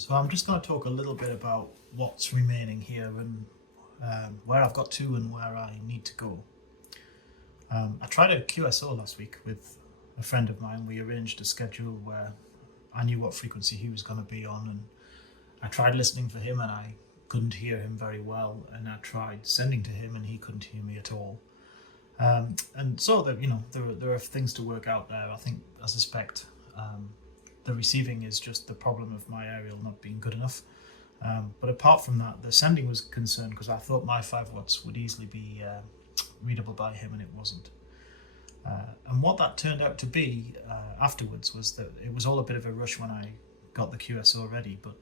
So I'm just going to talk a little bit about what's remaining here and where I've got to and where I need to go. I tried a QSO last week with a friend of mine. We arranged a schedule where I knew what frequency he was going to be on, and I tried listening for him and I couldn't hear him very well, and I tried sending to him and he couldn't hear me at all. And so that there are things to work out there. I suspect the receiving is just the problem of my aerial not being good enough. But apart from that, the sending was concerned because I thought my 5 watts would easily be readable by him, and it wasn't. And what that turned out to be afterwards was that it was all a bit of a rush when I got the QSO ready, but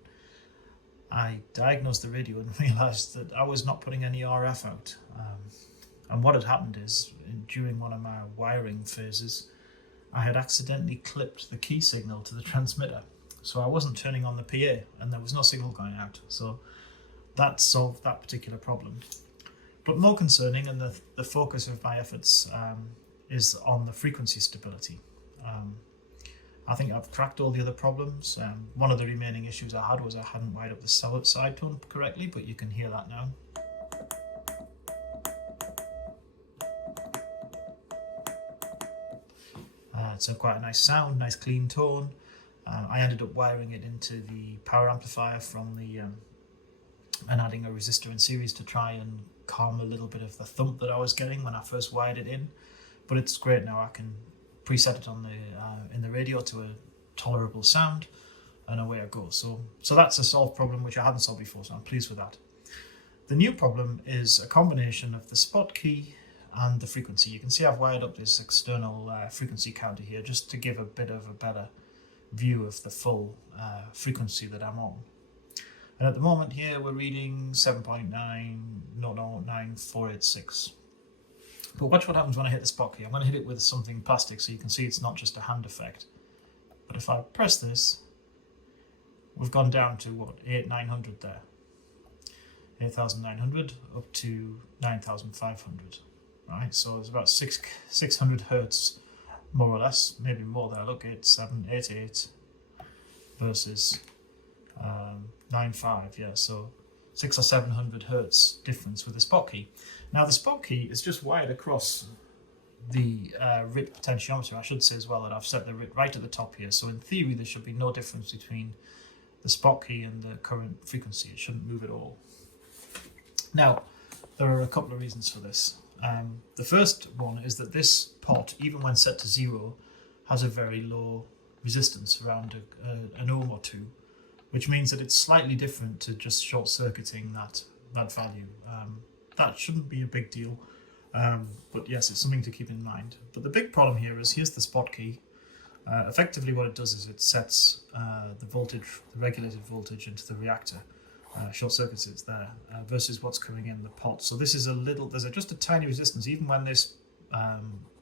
I diagnosed the radio and realised that I was not putting any RF out. And what had happened is, during one of my wiring phases, I had accidentally clipped the key signal to the transmitter. So I wasn't turning on the PA and there was no signal going out. So that solved that particular problem. But more concerning, and the focus of my efforts is on the frequency stability. I think I've cracked all the other problems. One of the remaining issues I had was I hadn't wired up the side tone correctly, but you can hear that now. It's quite a nice sound, nice clean tone. I ended up wiring it into the power amplifier from the and adding a resistor in series to try and calm a little bit of the thump that I was getting when I first wired it in. But it's great now. I can preset it on the in the radio to a tolerable sound, and away I go. So that's a solved problem which I hadn't solved before, so I'm pleased with that. The new problem is a combination of the spot key and the frequency. You can see I've wired up this external frequency counter here just to give a bit of a better view of the full frequency that I'm on. And at the moment here we're reading 7.9009486. But watch what happens when I hit the spot key. I'm going to hit it with something plastic so you can see it's not just a hand effect. But if I press this, we've gone down to what, 8,900 there. 8,900 up to 9,500. Right, so it's about 600 hertz, more or less, maybe more there. Look, 8788 versus 95, yeah, so 600 or 700 hertz difference with the spot key. Now the spot key is just wired across the RIT potentiometer. I should say as well that I've set the RIT right at the top here, so in theory there should be no difference between the spot key and the current frequency. It shouldn't move at all. Now, there are a couple of reasons for this. The first one is that this pot, even when set to 0, has a very low resistance, around an ohm or two, which means that it's slightly different to just short-circuiting that value. That shouldn't be a big deal, but yes, it's something to keep in mind. But the big problem here is, here's the spot key. Effectively what it does is it sets the voltage, the regulated voltage, into the reactor. Short circuits it's there versus what's coming in the pot. So this is there's just a tiny resistance. Even when this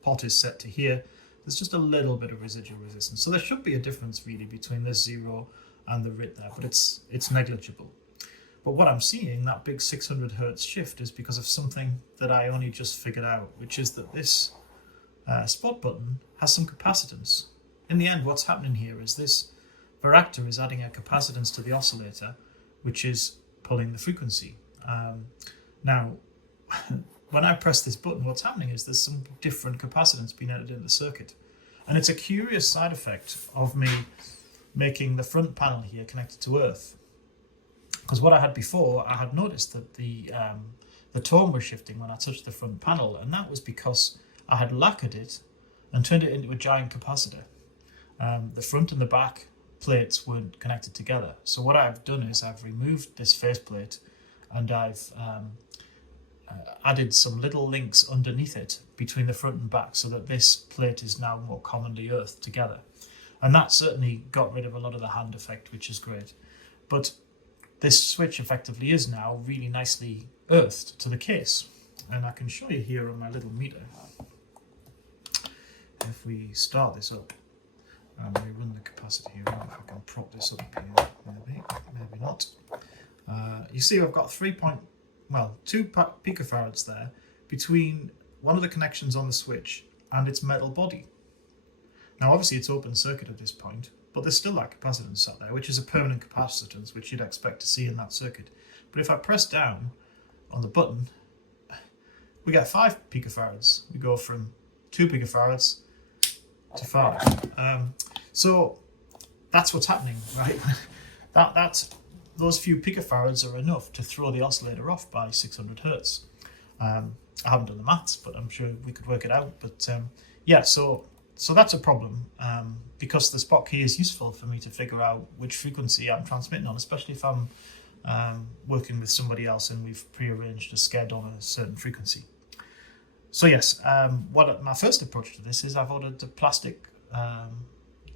pot is set to here, there's just a little bit of residual resistance. So there should be a difference really between this 0 and the RIT there, but it's negligible. But what I'm seeing, that big 600 hertz shift, is because of something that I only just figured out, which is that this spot button has some capacitance. In the end, what's happening here is this varactor is adding a capacitance to the oscillator, which is pulling the frequency. Now, when I press this button, what's happening is there's some different capacitance being added in the circuit. And it's a curious side effect of me making the front panel here connected to earth. Because what I had before, I had noticed that the tone was shifting when I touched the front panel, and that was because I had lacquered it and turned it into a giant capacitor. The front and the back plates weren't connected together. So what I've done is I've removed this faceplate and I've added some little links underneath it between the front and back so that this plate is now more commonly earthed together. And that certainly got rid of a lot of the hand effect, which is great. But this switch effectively is now really nicely earthed to the case. And I can show you here on my little meter. If we start this up, and we run the capacity around, if I can prop this up here, maybe not. You see I've got 2 picofarads there between one of the connections on the switch and its metal body. Now obviously it's open circuit at this point, but there's still that capacitance sat there, which is a permanent capacitance, which you'd expect to see in that circuit. But if I press down on the button, we get 5 picofarads. We go from 2 picofarads to 5. So that's what's happening, right? Those few picofarads are enough to throw the oscillator off by 600 hertz. I haven't done the maths, but I'm sure we could work it out. But yeah, so that's a problem, because the spot key is useful for me to figure out which frequency I'm transmitting on, especially if I'm working with somebody else and we've prearranged a sched on a certain frequency. So yes, my first approach to this is I've ordered a plastic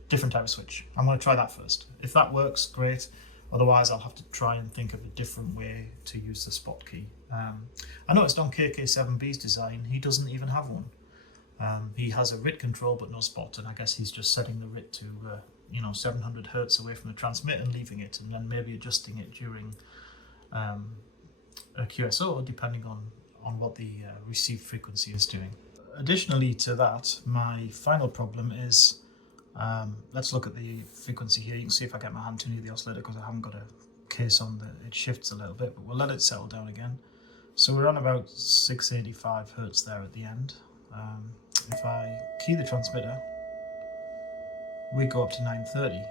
different type of switch. I'm going to try that first. If that works, great. Otherwise, I'll have to try and think of a different way to use the spot key. I noticed on KK7B's design, he doesn't even have one. He has a RIT control but no spot, and I guess he's just setting the RIT to 700 hertz away from the transmit and leaving it, and then maybe adjusting it during a QSO depending on what the received frequency is doing. Additionally to that, my final problem is, let's look at the frequency here. You can see if I get my hand too near the oscillator because I haven't got a case on, it shifts a little bit, but we'll let it settle down again. So we're on about 685 hertz there at the end. If I key the transmitter, we go up to 930.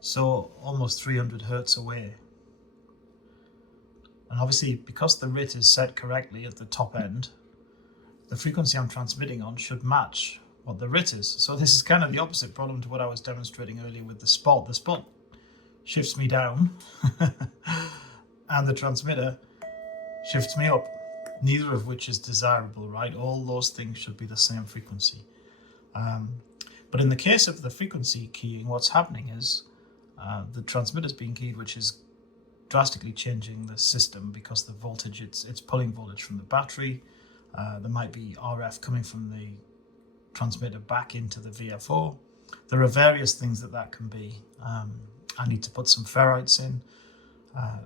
So almost 300 hertz away. And obviously, because the RIT is set correctly at the top end, the frequency I'm transmitting on should match what the RIT is. So this is kind of the opposite problem to what I was demonstrating earlier with the spot. The spot shifts me down and the transmitter shifts me up, neither of which is desirable, right? All those things should be the same frequency. But in the case of the frequency keying, what's happening is the transmitter's being keyed, which is drastically changing the system because the voltage, it's pulling voltage from the battery. There might be RF coming from the transmitter back into the VFO. There are various things that can be. I need to put some ferrites in,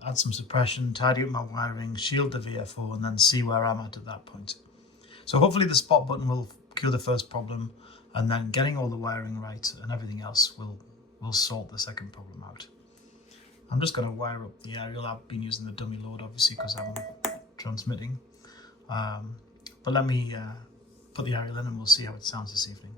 add some suppression, tidy up my wiring, shield the VFO, and then see where I'm at that point. So hopefully the spot button will cure the first problem, and then getting all the wiring right and everything else will sort the second problem out. I'm just going to wire up the aerial. I've been using the dummy load obviously because I'm transmitting. But let me put the aerial in and we'll see how it sounds this evening.